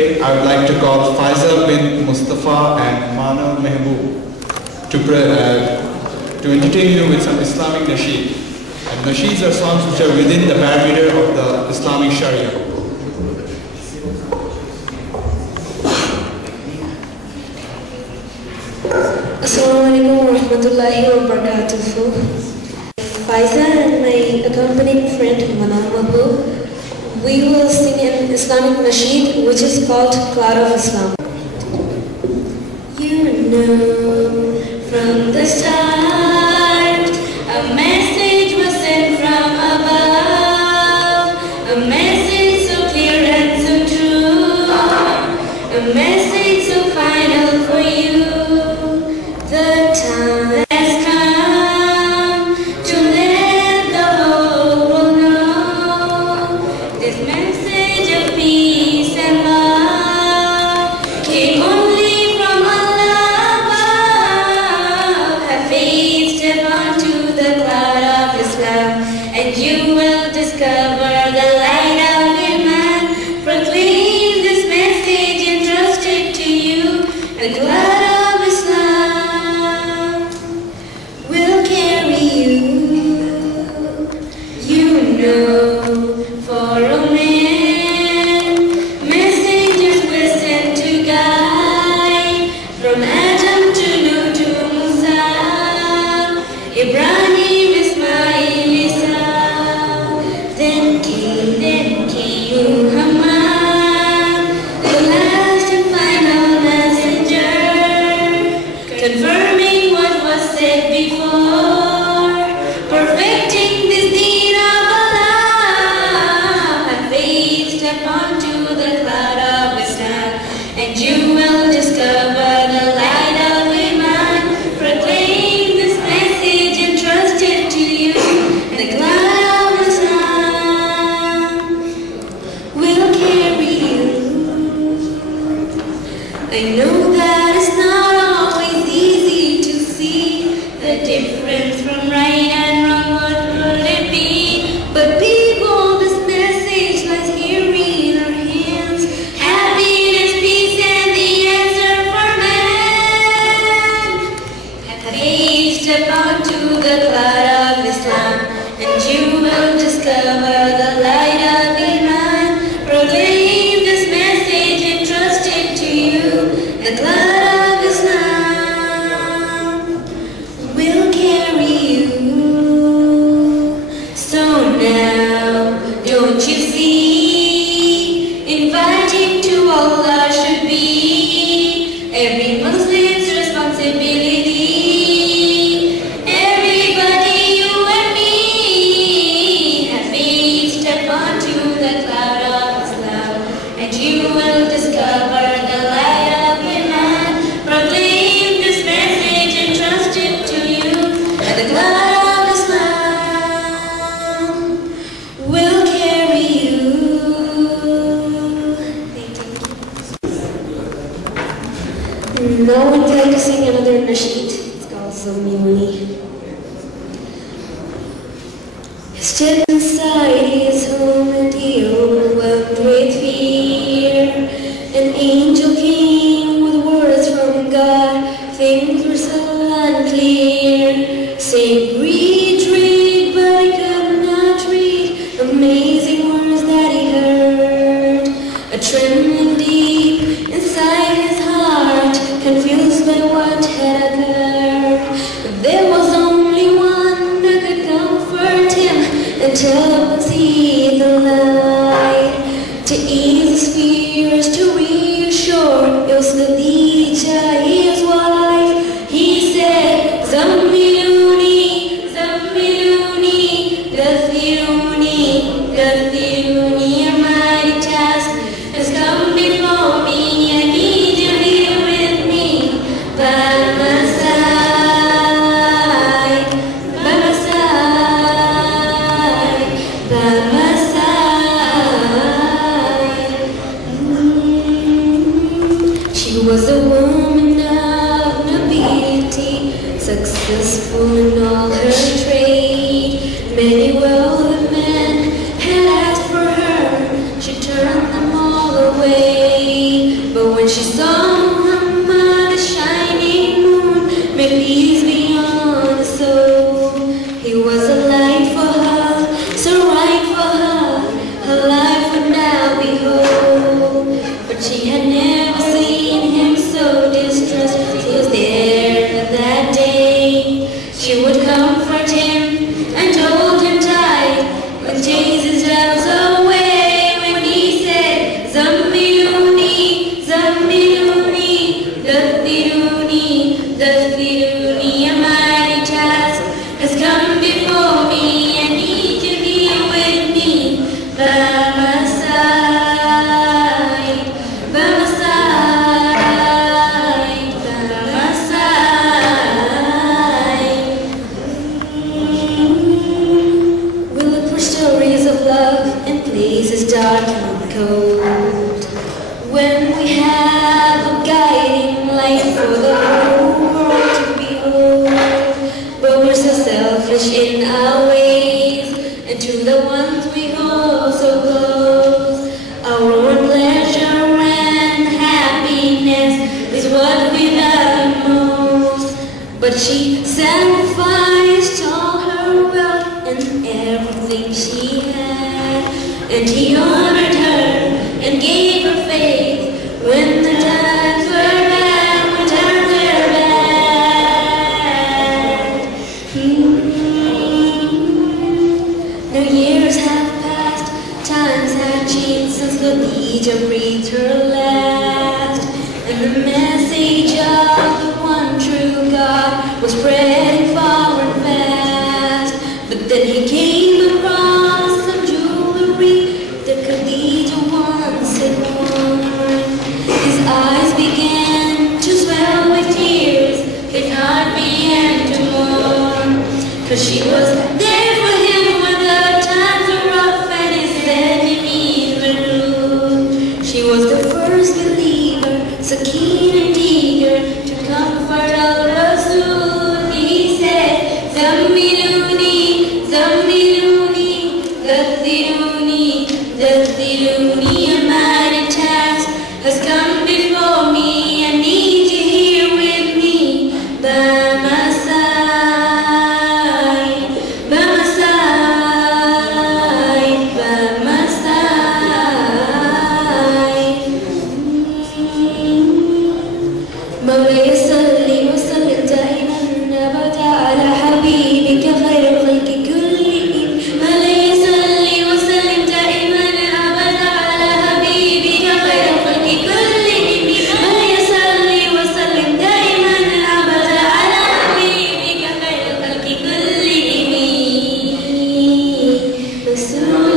I would like to call Faiza bin Mustafa and Manav Mehboob to entertain you with some Islamic nasheed. And nasheeds are songs which are within the parameter of the Islamic Sharia. Assalamualaikum warahmatullahi wabarakatuh. Faiza and my accompanying friend Manav Mehboob, we will sing an Islamic nasheed which is called Cloud of Islam. You know, from the start, a message was sent from above, a message so clear and so true, a message so final for you. The time has come to let the whole world know this message of peace and love came only from Allah above. Have faith, step onto the cloud of Islam, and you will discover the light of Iman. Proclaim this message entrusted to you, the cloud of Islam will carry you. You know, for a man, messengers were sent to guide, from Adam to Nuh to Musa, Ibrahim, Ismail, Isa. Then came Muhammad, the last and final messenger, confirming what was said before, perfecting this deed of Allah. Have faith, step onto the cloud of Islam, and you will discover the light of Iman. Proclaim this message entrusted to you, and the cloud of Islam will carry you. I know that it's not always easy to see the difference from right and wrong. What would it be? But people, this message lies here in our hands. Happiness, peace, and the answer for man. Have faith, step onto the cloud of Islam, and you will discover the light of Iman. Proclaim this message entrusted to you, the cloud of Islam will carry you. So now, don't you see, inviting to Allah should be every Muslim's responsibility. Everybody, you and me, have faith, step onto the cloud of Islam, and you will discover the light of Iman. Proclaim this message entrusted to you, and the cloud of Islam will carry you. Thank you. Now I would like to sing another nasheed. It's called Zamuni. He stepped inside his home and he overwhelmed with fear. An angel came with words from God. Things were so unclear. Saying, read, but he could not read. Amazing words that he heard. A trembling deep inside his heart, confused by what had occurred. But there was only one who could comfort him and tell him see the light. To ease his fears, to reassure Khadija, his wife. He said, Zammiluni, Zammiluni, Gathiruni, Gathiruni, your mighty task has come before me. I need you here with me, by my side, by my side, by my side. She was a woman of nobility, successful in all her trade. Many wealthy men had asked for her love in places dark and cold. When we have a guiding light for the whole world to behold, but we're so selfish in our ways, and to the ones we hold so close, our own pleasure and happiness is what we value most. But she sacrificed all her wealth and everything she had, and he honored her and gave her faith when the times were bad, when times were bad. Now years have passed, times have changed since Khadija breathed her last, and the message of the one true God was spreading far and fast. But then he came across some jewelry that Khadija once had worn. His eyes began to swell with tears, his heart began to mourn, 'cause she was there for him when the times were rough and his enemies were rude. She was the first believer, so keen and eager to comfort al-Rasul. He said, Zammiluni, Zammiluni, Dathiruni, Dathiruni, a mighty task has come before me. I need you here with me, by my side, by my side, by my side. مولاي صل وسلم دائما أبدا على حبيبك خير الخلق كلهم. مولاي صل وسلم دائما أبدا على حبيبك خير الخلق كلهم. مولاي صل وسلم دائما أبدا على حبيبك خير الخلق كلهم. رسول